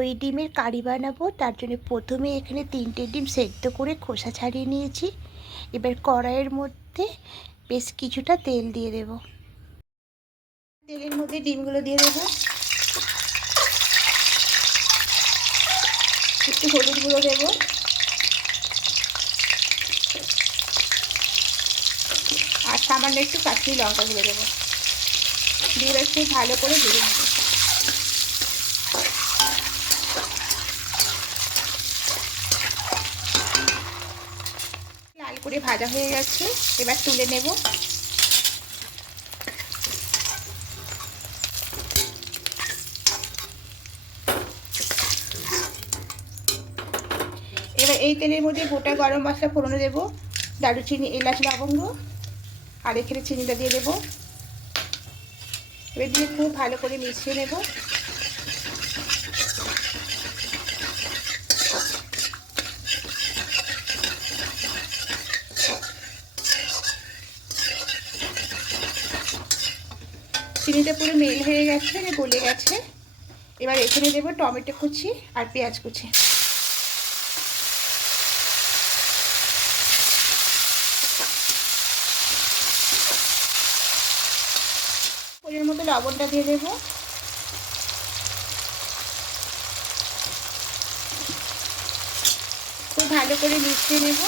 দই ডিমের কারি বানাবো, তার জন্য প্রথমে এখানে তিনটে ডিম সেদ্ধ করে খোসা ছাড়িয়ে নিয়েছি। এবার কড়াইয়ের মধ্যে বেশ কিছুটা তেল দিয়ে দেব। তেলের মধ্যে ডিমগুলো দিয়ে দেবো। একটু হলুদ গুঁড়ো দেবো। আর সামান্য একটু কাশ্মীর লঙ্কা গুঁড়ো দেবো। দিয়ে খুব ভালো করে ভেজে নেব। করে ভাজা হয়ে গেছে। এবার তুলে নেব। এবার এই তেলের মধ্যে গোটা গরম মশলা ফোড়নে দেবো। দারুচিনি, এলাচ, লবঙ্গ, আর এখানে চিনিটা দিয়ে দেবো। এবার দিয়ে খুব ভালো করে মিশিয়ে নেব। চিনিটা পুরো মেল হয়ে গেছে মানে গলে গেছে। এবার এখানে দেবো টমেটো কুচি আর পেঁয়াজ কুচি। পরিমাণ মতো লবণটা দিয়ে দেবো। খুব ভালো করে মিশিয়ে নেব।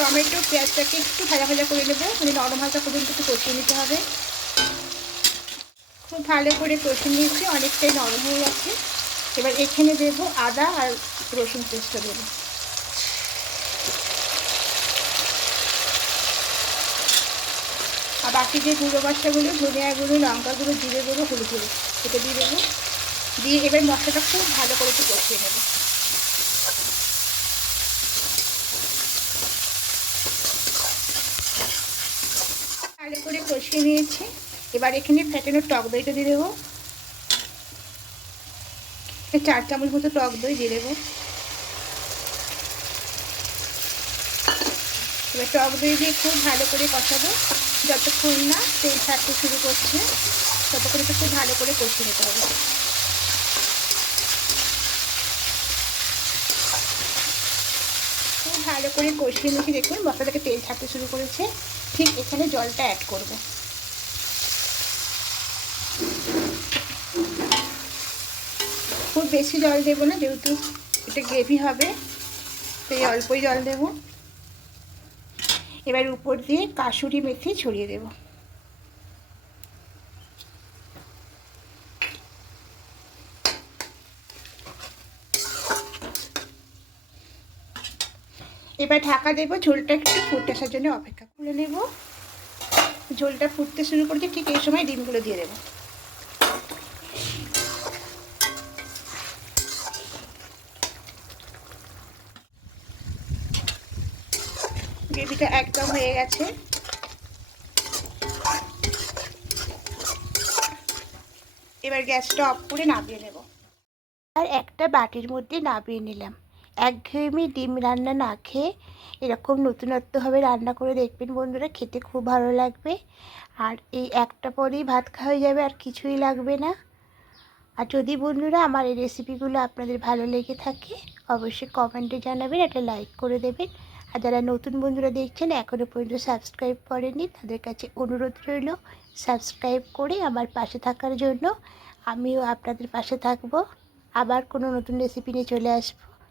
টমেটো পেঁয়াজটাকে একটু ভাজা ভাজা করে নেব। মানে নরম ভাজা পর্যন্ত একটু কষিয়ে নিতে হবে। খুব ভালো করে কষিয়ে নিয়েছি, অনেকটাই নরম হয়ে গেছে। এবার এখানে দেবো আদা আর রসুন পেস্টটা দেবো। আর বাকি যে গুঁড়ো মশলাগুলো, ধনিয়া গুঁড়ো, লঙ্কা গুঁড়ো, জিরে গুঁড়ো, হলুদ গুঁড়ো, এটা দিয়ে দেবো। দিয়ে এবার মশলাটা খুব ভালো করে একটু কষিয়ে নেব। ভালো করে কষিয়ে নিয়েছি। এবার এখানে ফ্যাটানো টক দইটা দিয়ে দেবো। চার চামচ মতো টক দই দিয়ে দেবো। এবার টক দই দিয়ে খুব ভালো করে কষাবো। যতক্ষণ না তেল ছাড়তে শুরু করছে, ততক্ষণ একটু খুব ভালো করে কষিয়ে নিতে হবে। খুব ভালো করে কষিয়ে নিয়েছি। দেখুন মশলা থেকে তেল ছাড়তে শুরু করেছে। ঠিক এখানে জলটা অ্যাড করব। খুব বেশি জল দেবো না, যেহেতু এটা গ্রেভি হবে, তাই অল্পই জল দেবো। এবার উপর দিয়ে কাসুরি মেথি ছড়িয়ে দেব। এবার ঢাকা দেবো, ঝোলটা একটু ফুটে আসার জন্য অপেক্ষা করে নেব। ঝোলটা ফুটতে শুরু করছে, ঠিক এই সময় ডিমগুলো দিয়ে দেবো। গ্রেভিটা একদম হয়ে গেছে। এবার গ্যাসটা অফ করে নামিয়ে নেব। আর একটা বাটির মধ্যে নামিয়ে নিলাম। একঘেয়েমি ডিম রান্না না খেয়ে এরকম নতুনত্বভাবে রান্না করে দেখবেন বন্ধুরা, খেতে খুব ভালো লাগবে। আর এই একটা পরেই ভাত খাওয়া হয়ে যাবে, আর কিছুই লাগবে না। আর যদি বন্ধুরা আমার এই রেসিপিগুলো আপনাদের ভালো লেগে থাকে, অবশ্যই কমেন্টে জানাবেন, একটা লাইক করে দেবেন। আর যারা নতুন বন্ধুরা দেখছেন এখনও পর্যন্ত সাবস্ক্রাইব করেনি তাদের কাছে অনুরোধ রইল, সাবস্ক্রাইব করে আমার পাশে থাকার জন্য। আমিও আপনাদের পাশে থাকব। আবার কোনো নতুন রেসিপি নিয়ে চলে আসব।